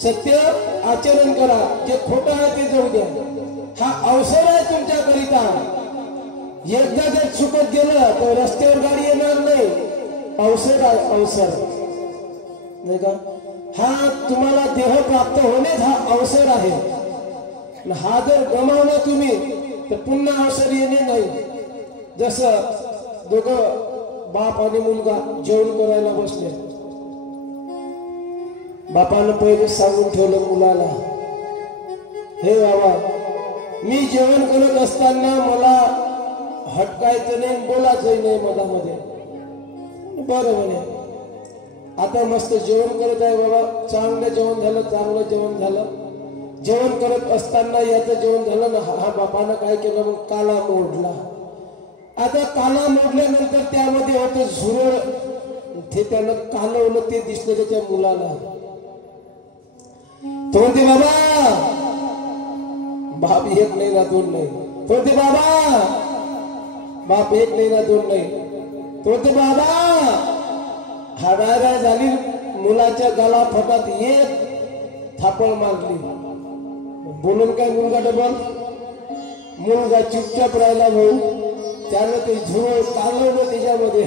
सत्य आचरण करा, जे खोटं आहे ते जाऊ द्या. हा अवसर आहे तुमच्याकरिता. एकदा जर चुकत गेलं तर रस्त्यावर गाडी येणार नाही. अवसर आहे, अवसर नाही का. हा तुम्हाला देह प्राप्त होण्याचा हा अवसर आहे. हा जर गमावला तुम्ही तर पुन्हा अवसर येणे नाही. जसं दोघं बाप आणि मुलगा जेवण करायला बसले. बापानं पहिले सांगून ठेवलं मुलाला, हे बाबा, मी जेवण करत असताना मला हटकायचं नाही, बोलायचं नाही मधामध्ये. बरं म्हणे, आता मस्त जेवण करत आहे बाबा, चांगलं जेवण झालं, चांगलं जेवण झालं. जेवण करत असताना याचं जेवण झालं ना, हा बापानं काय केलं, मग काला मोडला. आता काला मोडल्यानंतर त्यामध्ये होतं झुरळ, ते त्यानं कालवलं, ते दिसलं त्याच्या मुलाला. तो म्हणते, बाबा, बाप एक नाही ना दोन नाही. तो म्हणते, बाबा, बाप एक नाही ना दोन नाही. तो म्हणते, बाबा, हाडारा झाली, मुलाच्या गाला फटात एक थापड मारली. बोलून काय मुलगा डबल, मुलगा चुपचाप राहिला. भाऊ, त्यानं ते झुरळ कालवलं त्याच्यामध्ये.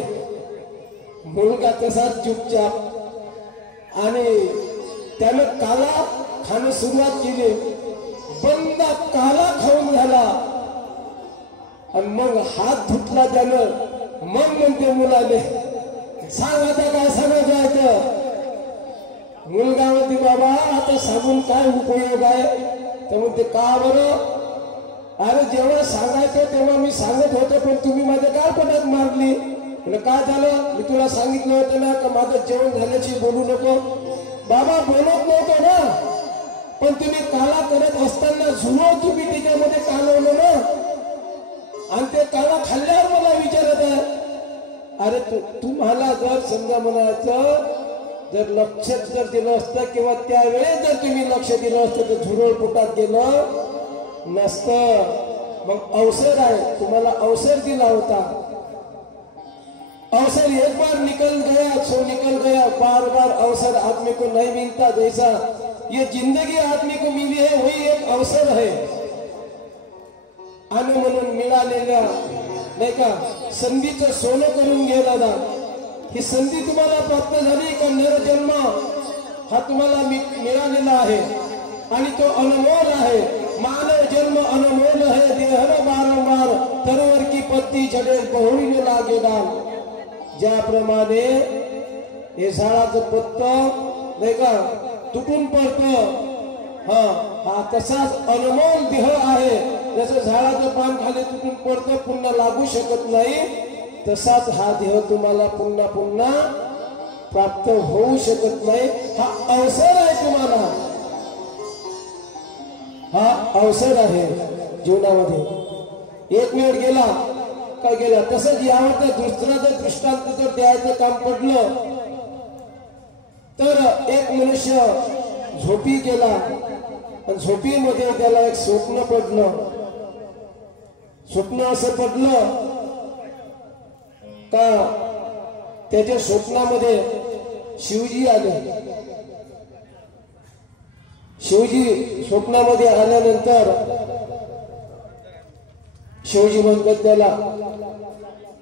मुलगा तसाच चुपचाप, आणि त्यानं काला खाणं सुरुवात केली. बंदा काला खाऊन झाला आणि मग हात धुतला त्यानं. मग म्हणते मुलाने, सांग आता काय सांगायचं. मुलगा म्हणते, बाबा, आता सांगून काय उपयोग आहे. तर म्हणते, का बरं. अरे जेव्हा सांगायचं तेव्हा मी सांगत होतो, पण तुम्ही माझ्या काय पदार्थ मारली. काय झालं, मी तुला सांगितलं होतं ना का माझं जेवण झाल्याची बोलू नको. बाबा, बोलत नव्हतो ना, पण तुम्ही काला करत असताना झुरळ तुम्ही त्याच्यामध्ये कालवलं ना, आणि ते काला खाल्ल्यावर मला विचारत आहे. अरे तुम्हाला जर समजा म्हणायचं, जर लक्ष जर दिलं असतं किंवा त्यावेळेस जर तुम्ही लक्ष दिलं असतं तर झुरळ पोटात गेलं नसतं. मग अवसर आहे, तुम्हाला अवसर दिला होता. अवसर एक बार निकल गया सो निकल गया, बार बार अवसर आदमी को नहीं मिलता. जैसा ये जिंदगी आदमी को मिली है वही एक अवसर है. आणि म्हणून मिळालेल्या नाही का संधीचं सोनं करून घे दादा. ही संधी तुम्हाला प्राप्त झाली का नरजन्म हा तुम्हाला मिळालेला आहे, आणि तो अनमोल आहे. मानव जन्म अनमोल है, देहर बारंबार तरवर की पत्ती झडे बहुळीने लागे डाल. ज्याप्रमाणे हे झाडाचं पत्त नाही का तुटून पडतं, हा तसाच अनमोल देह आहे. जसं झाडाचं पान खाली तुटून पडतं, पुन्हा लागू शकत नाही, तसाच हा देह तुम्हाला पुन्हा पुन्हा प्राप्त होऊ शकत नाही. हा अवसर आहे तुम्हाला, हा अवसर आहे जीवनामध्ये. एक वेळ गेला काय गेला. तसंच यावर दुसरा जर दृष्टांत जर द्यायचं काम पडलं तर एक मनुष्य झोपी गेला आणि झोपीमध्ये त्याला एक स्वप्न पडलं. स्वप्न असं पडलं का त्याच्या स्वप्नामध्ये शिवजी आले. शिवजी स्वप्नामध्ये आल्यानंतर शिवजी म्हणतात त्याला,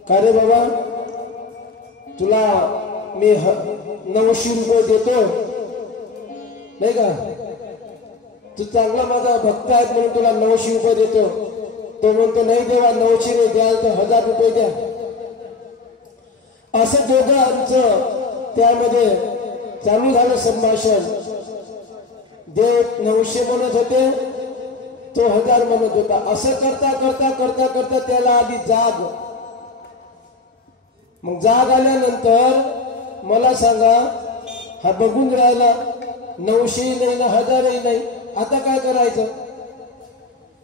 का रे बाबा, तुला मी 900 रुपये देतो नाही का, तू चांगला माझा भक्त आहे म्हणून तुला 900 रुपये देतो. तो म्हणतो, नाही देवा, 900 नाही द्याल तर 1000 रुपये द्या. असं दोघांचं त्यामध्ये चालू झालं संभाषण. देव 900 म्हणत होते, तो 1000 म्हणत होता. असं करता करता करता करता त्याला आधी जाग. मग जाग आल्यानंतर मला सांगा, हा बघून राहिला 900 नाही ना 1000ही नाही, आता काय करायचं.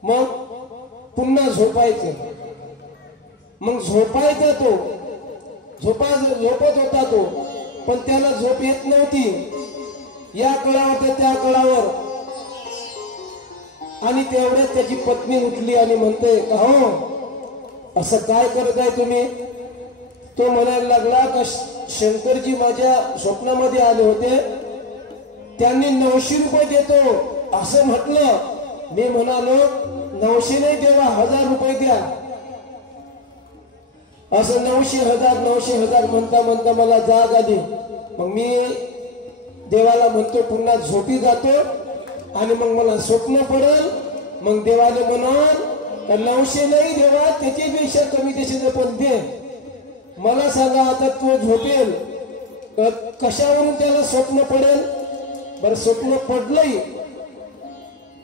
मग पुन्हा झोपायचं. मग झोपायचा तो झोपत होता तो, पण त्याला झोप येत नव्हती. या कळावर तर त्या कळावर. आणि तेवढ्यात त्याची पत्नी उठली आणि म्हणते, का हो असं काय करत आहे तुम्ही. तो म्हणायला लागला का शंकरजी माझ्या स्वप्नामध्ये आले होते त्यांनी 900 रुपये देतो असं म्हटलं. मी म्हणालो 900 नाही देवा, 1000 रुपये द्या. असं 900,000 म्हणता म्हणता मला जाग आली. मग मी देवाला म्हणतो, पुन्हा झोपी जातो आणि मग मला स्वप्न पडेल. मग देवाला म्हणून 900 नाही देवा, त्याच्यापेक्षा कमी देशाचं पण दे. मला सांगा आता तो झोपेल कशावरून त्याला स्वप्न पडेल? बरं स्वप्न पडलंय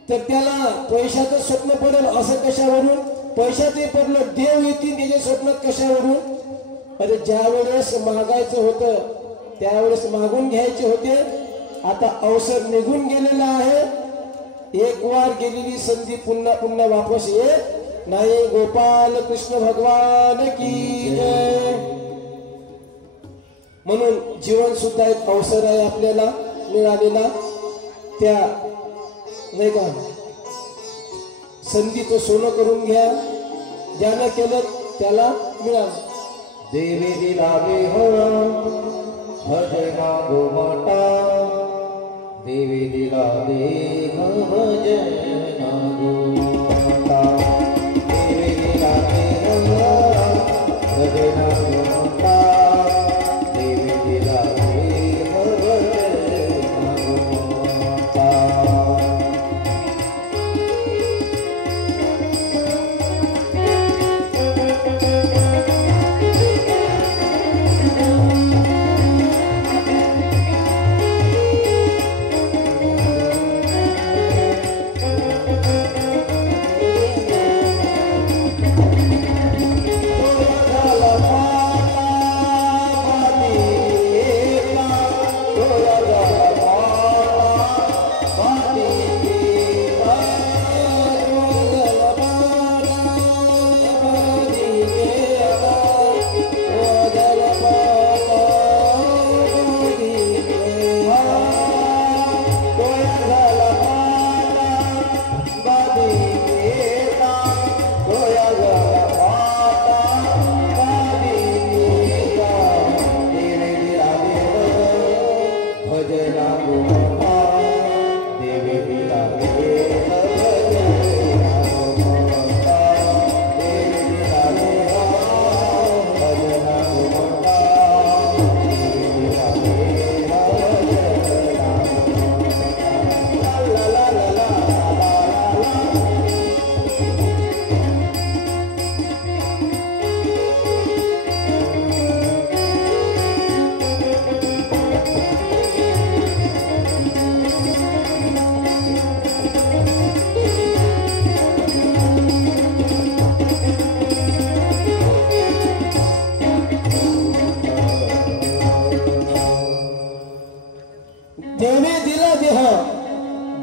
तर त्याला पैशाचं स्वप्न पडेल असं कशावरून? पैशाचे पडलं, देव येतील त्याच्या स्वप्नात कशावरून? अरे ज्या वेळेस मागायचं होतं त्यावेळेस मागून घ्यायचे होते. आता अवसर निघून गेलेला आहे. एक वार गेलेली संधी पुन्हा पुन्हा वापस येत नाही. गोपाल कृष्ण भगवान की जय. म्हणून जीवन सुद्धा एक अवसर आहे आपल्याला मिळालेला. त्या नाही का संधीचं सोनं करून घ्या. ज्यानं केलं त्याला मिळालं. देवी दिला देह भजना गोमाता, देवी दिला देह भजना गोमाता, देवी दिला देह भजना गोमाता, देवी दिला देह भजना गोमाता.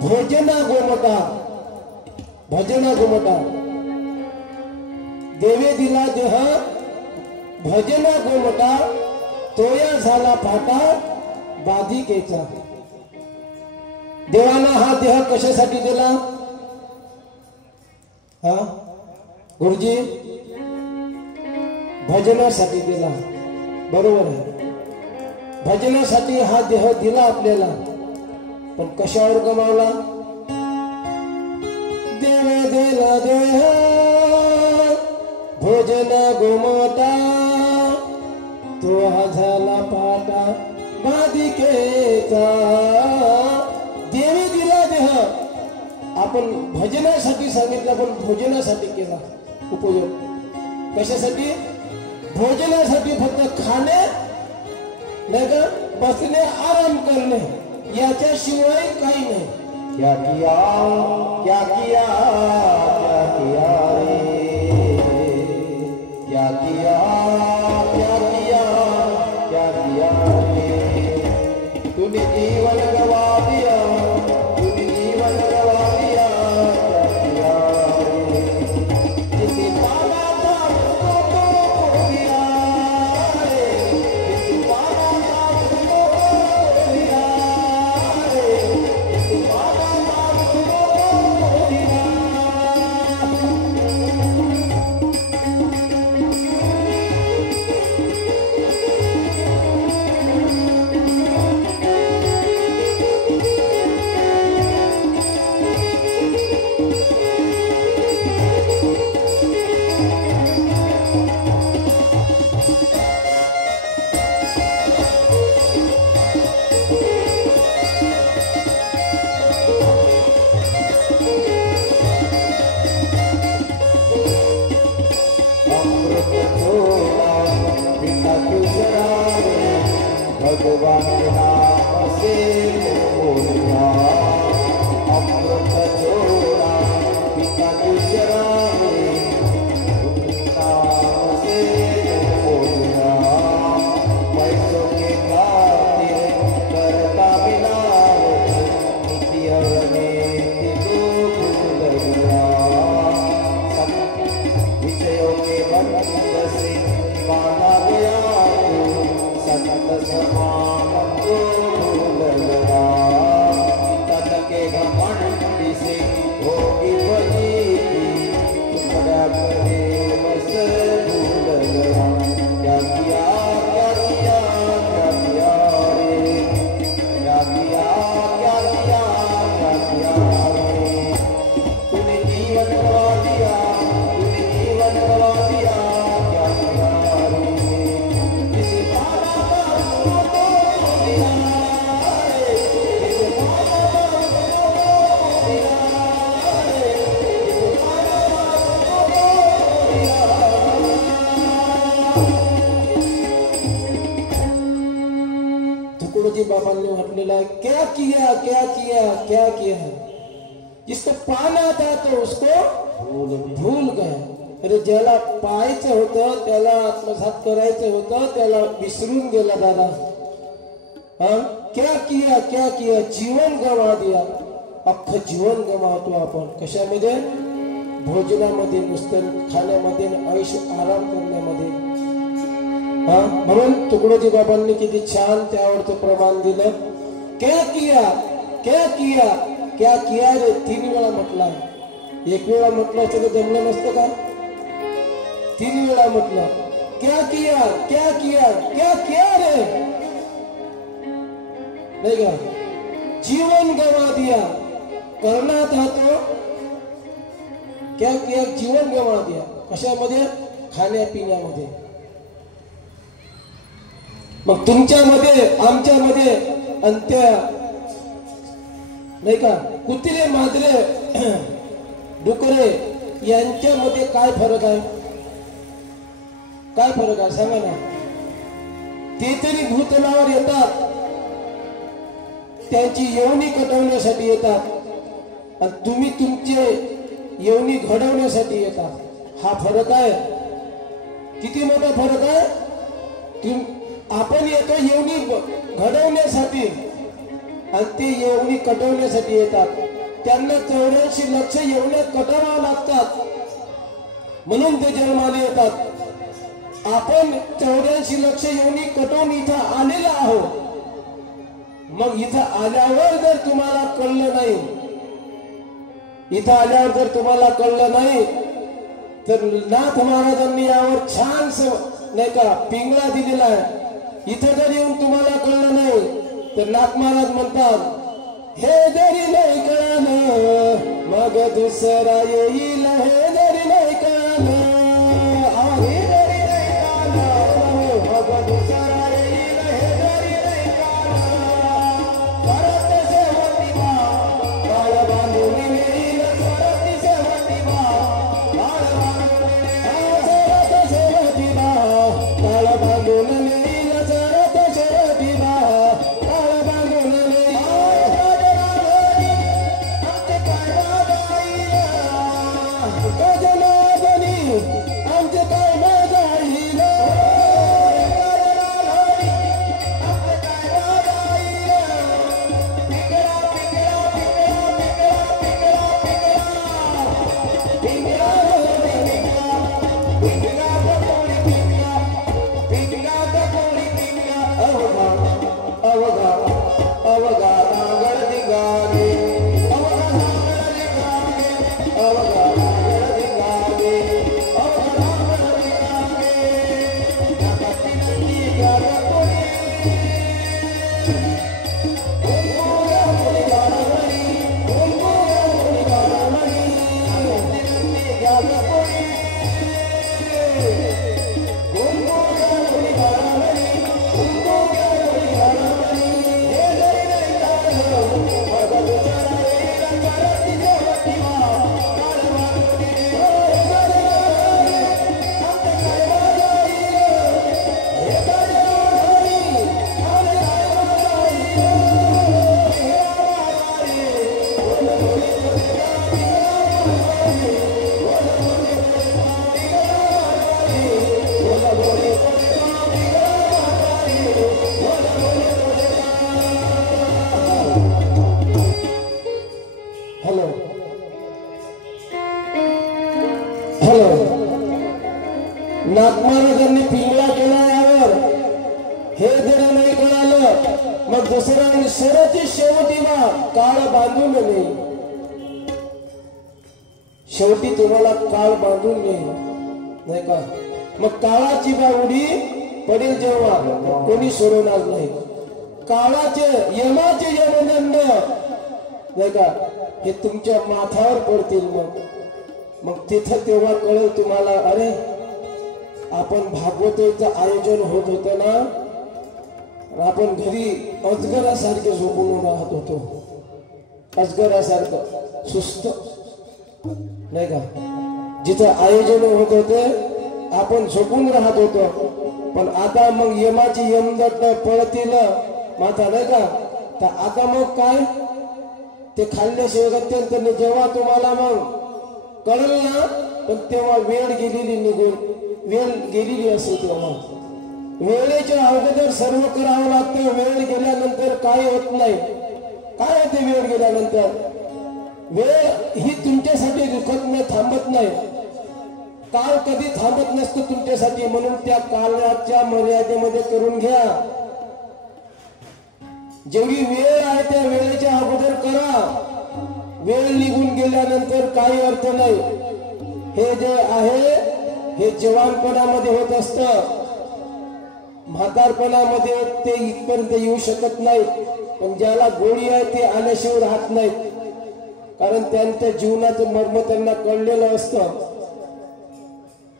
भजना गोमटा, भजना गोमटा. देवे दिला देह भजना गोमटा, तोया झाला फाटा बाधिकेचा. देवाना हा देह कशासाठी दिला? हा गुरुजी भजनासाठी दिला. बरोबर आहे, भजनासाठी हा देह दिला आपल्याला. पण कशावर गमावला? देवे दिला देह भोजन गोमाता, तो हा झाला पाटा बाधिकेचा. देवे दिला देह आपण भजनासाठी सांगितलं, पण भोजनासाठी केला उपयोग. कशासाठी? भोजनासाठी. फक्त खाणे नाही का, बसणे, आराम करणे, याच्याशिवाय काही नाही. क्या किया क्या किया क्या किया रे, क्या किया क्या किया क्या किया रे. तूने जीवन गवा दिया, तूने जीवन गवा दिया. क्या किया रे, किसी पाना था उसको खो दिया रे, किसी पाना था उसको खो दिया रे, किसी पाना था उसको खो दिया. भगवान के नाम से बोलना अमृत जोड़ा पिता की शरण नाम से बोलना पैसों के खातिर करता मिलावट नित्य में भूल गया विजयों के बंध से बांधा गया संत समान को भूल गया तन के घमंड से होगी फजीती टुकड़ा करे बस भूल गया क्या किया क्या किया क्या किया रे क्या किया क्या किया क्या किया रे तूने जीवन गवा दिया तूने जीवन गवा दिया क्या किया रे इस पाना तुकडोजी बाबांनी म्हटलेला है, क्या किया क्या किया क्या किया। जिसको पाना था तो उसको भूल गया। अरे ज्याला पाहायचं होतं त्याला आत्मसात करायचं होतं त्याला विसरून गेला दादा। क्या किया क्या किया, जीवन गवा दिया। अख्खं जीवन गमावतो आपण कशामध्ये, भोजनामध्ये, नुसतं खाण्यामध्ये, ऐश आराम करण्यामध्ये। म्हणून तुकडोजी बाबांनी किती छान त्यावरचं प्रमाण दिलं। क्या किया क्या किया क्या किया रे 3 वेळा म्हटलं। 1 वेळा म्हटलं असतं तर जमलं नसतं का, 3 वेळा म्हटलं। क्या किया क्या किया क्या किया रे, नहीं का, जीवन गवा दिया। करना था तो क्या किया, जीवन गवा दिया। कशामध्ये, खाण्यापिण्यामध्ये। मग तुमच्यामध्ये आमच्यामध्ये अंत्य नाही का, कुत्रे मांजरे डुकरे यांच्यामध्ये काय फरक आहे, काय फरक आहे सांगा ना। ते तरी भूतलावर येतात, त्यांची योनी कटवण्यासाठी येतात आणि तुम्ही तुमचे योनी घडवण्यासाठी येतात। हा फरक आहे, किती मोठा फरक आहे। आपण येतो योनी घडवण्यासाठी आणि ते योनी कटवण्यासाठी येतात। त्यांना 84 लक्ष योन्या कटवाव्या लागतात म्हणून ते जन्माला येतात। आपण 84 लक्ष योनी कटवून इथं आलेला आहोत। मग इथं आल्यावर जर तुम्हाला कळलं नाही, इथं आल्यावर जर तुम्हाला कळलं नाही तर नाथ महाराजांनी यावर छान नाही का पिंगळा दिलेला आहे। इथं जर येऊन तुम्हाला कळलं नाही तर नाथ महाराज म्हणतात, हे जरी नाही कळलं मग दुसरा येईल, हे जरी नाही कळलं, हे जरी नाही कळलं मग दुसरा येईल, हे जरी नाही कळलं, परत शेवटी बा काळ बांधून येईल, परत शेवटी बा काळ बांधून येईल, परत शेवटी बा काळ बांधून येईल। गजनागन नागमहाराजांनी पिंगळा केला यावर हे जर नाही कळालं मग दुसरा शेवटी शेवटीला काळ बांधून नये शेवटी तुम्हाला काळ बांधून नाही का मग काळाची बावडी पडेल जेव्हा कोणी सोडवणार नाही काळाचे यमाचे यमदंड नाही का हे तुमच्या माथ्यावर पडतील मग तिथं तेव्हा कळेल तुम्हाला अरे आपण भागवताचं आयोजन होत होतं ना आपण घरी अजगरासारखे झोपून राहत होतो अजगरासारखं सुस्त नाही का जिथं आयोजन होत होते आपण झोपून राहत होतो पण आता मग यमाची यमदंड पळतील माथा नाही का तर आता मग काय ते खाल्ल्याशिवाय अत्यंत जेव्हा तुम्हाला मग कळलं ना पण तेव्हा वेळ गेलेली असेल तेव्हा वेळेच्या अगोदर सर्व करावं लागतं वेळ गेल्यानंतर काय होत नाही काय होते वेळ गेल्यानंतर वेळ ही तुमच्यासाठी दुखत नाही थांबत नाही काळ कधी थांबत नसतो तुमच्यासाठी म्हणून त्या काळाच्या मर्यादेमध्ये करून घ्या जेवढी वेळ आहे त्या वेळेच्या अगोदर करा वेळ निघून गेल्यानंतर काही अर्थ नाही हे जे आहे हे जवानपणामध्ये होत असतं म्हातारपणामध्ये ते इथपर्यंत येऊ शकत नाही पण ज्याला गोळी आहे ते आल्याशिवाय राहत नाहीत कारण त्यांच्या जीवनाचं मर्म त्यांना कळलेलं असतं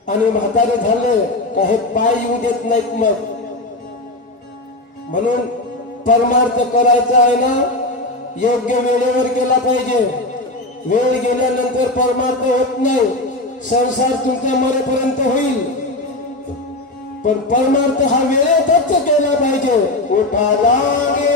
आणि म्हातारे झाले का हे पाय येऊ देत नाहीत मग म्हणून परमार्थ करायचा आहे ना योग्य वेळेवर केला पाहिजे वेळ गेल्यानंतर परमार्थ होत नाही संसार तुमच्या मरेपर्यंत होईल पण परमार्थ हा वेळेतच केला पाहिजे उठा लागे